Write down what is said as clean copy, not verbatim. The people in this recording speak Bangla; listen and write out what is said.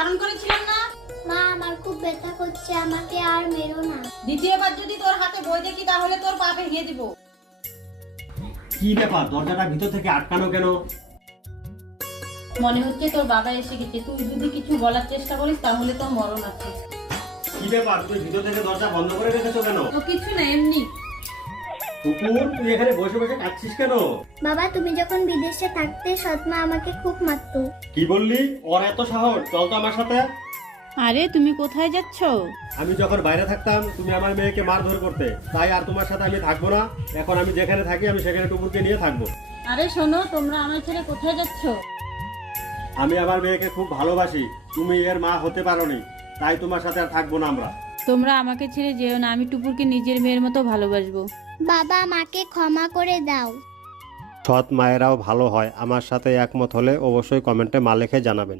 বারণ করেছিলাম না? মা আমার খুব ব্যথা করছে, আমাকে আর মেরো না। দ্বিতীয়বার যদি তোর হাতে বই দেখি তাহলে তোর পা ভেঙে দিব। কি ব্যাপার, দরজাটা ভিতর থেকে আটকানো কেন? মনে হচ্ছে তোর বাবা এসে গেছে, তুই যদি কিছু বলার চেষ্টা করিস তাহলে তোর মরণ আছে। কি ব্যাপার, তুই ভিতর থেকে দরজা বন্ধ করে রেখেছো কেন? তো কিছু না, এমনি। কুকুর, তুই এখানে বসে বসে কাঁদছিস কেন? বাবা তুমি যখন বিদেশে থাকতে সৎমা আমাকে খুব মারতো। কি বললি? ওর এত সাহস? চল তো আমার সাথে। আরে তুমি কোথায় যাচ্ছ? আমি যখন বাইরে থাকতাম তুমি আমার মেয়েকে মারধর করতে, তাই আর তোমার সাথে আমি থাকবো না। এখন আমি যেখানে থাকি আমি সেখানে টুকুরকে নিয়ে থাকবো। আরে শোনো, তোমরা আমার ছেড়ে কোথায় যাচ্ছ? আমি আমার মেয়েকে খুব ভালোবাসি, তুমি এর মা হতে পারোনি, তাই তোমার সাথে আর থাকবো না আমরা। তোমরা আমাকে ছেড়ে যেও না, আমি টুপুরকে নিজের মেয়ের মতো ভালোবাসবো। বাবা মাকে ক্ষমা করে দাও। সৎ মায়েরাও ভালো হয়। আমার সাথে একমত হলে অবশ্যই কমেন্টে মা লিখে জানাবেন।